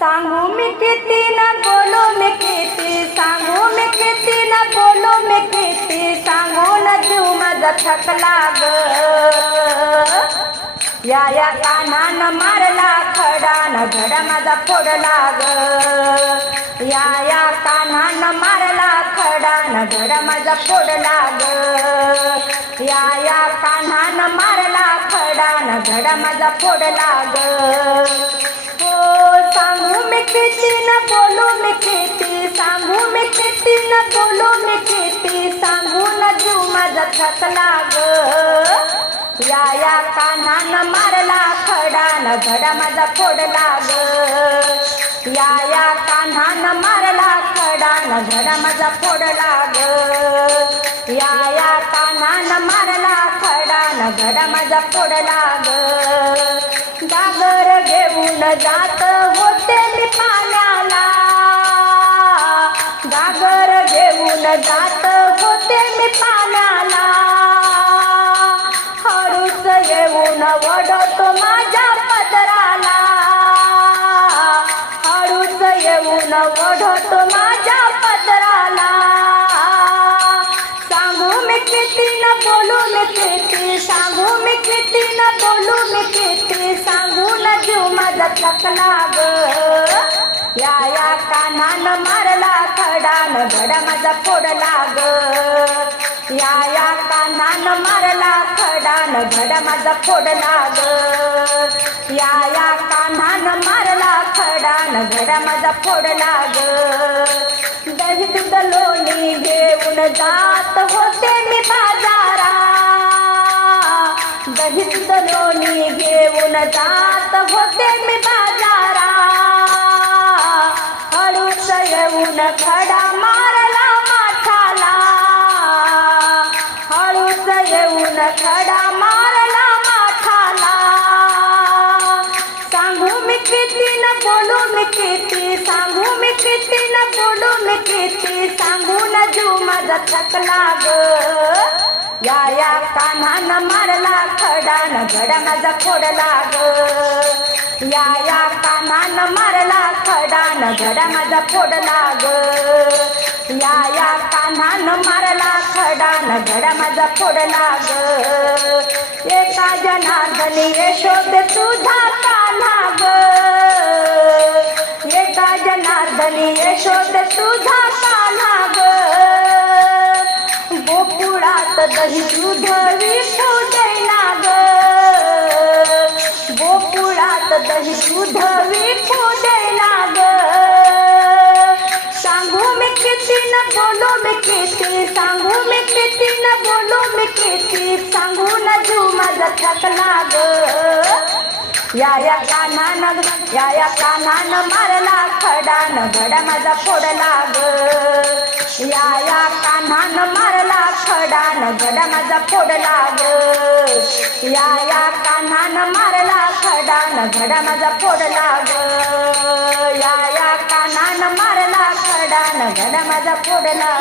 सांगू मी किती ना बोलो मी किती? सांगू मी किती ना बोलो मी किती? सांगू ना जीव माझा थकला ग या या कानानं मारला खडान घडा माझा फोडला ग या या कानानं मारला खडान घडा माझा फोडला ग या या कानानं मारला खडान घडा माझा फोडला ग किती न बोलू मी किती सांगू मी किती न बोलू मी किती सांगू न जीव माझा थकला ग या या कानान मारला खडान घडा माझा फोडला ग या या कानान मारला खडान घडा माझा फोडला ग या या कानान मारला खडान घडा माझा फोडला ग घेऊन जात हो घेऊन होते मी पाण्याला हळूच येऊन वडतो माझ्या पदराला. हळूच येऊन वडतो माझ्या पदराला. सांगू मी किती न बोलू मी किती. सांगू मी किती न बोलू मी किती. सांगू न जीव माझा थकला खडान घडा माझा फोडला ग या या कानान मारला खडान घडा माझा फोडला ग या या कानान मारला खडान घडा माझा फोडला ग दही दूध लोणी घेऊन जात होते मी बाजारा. दही दूध लोणी घेऊन जात होते मी बाजारा. हळूच येऊन खडा येऊन खडा मारला माथाला. सांगू मी किती न बोलू मी किती सांगू मी किती न बोलू मी किती सांगू न जीव माझा थकला ग या या कानान मारला खडान घडा माझा फोडला ग या या कानान मारला खडान घडा माझा फोडला ग या या कान्हान मारला खडान घडा माझा फोडला ग. एका जनार्दनी यशोद तुझा कान्हा ग. एका जनार्दनी यशोद तुझा कान्हा ग. गोकुळात दही दूध विठू देना ग. गोकुळात दही दूध विठू गीत सांगू न जीव माझा थकला ग या या कानान या या कानान मारला खडान घडा माझा फोडला ग या या कानान मारला खडान घडा माझा फोडला ग या या कानान मारला खडान घडा माझा फोडला ग या या कानान मारला खडान घडा माझा फोडला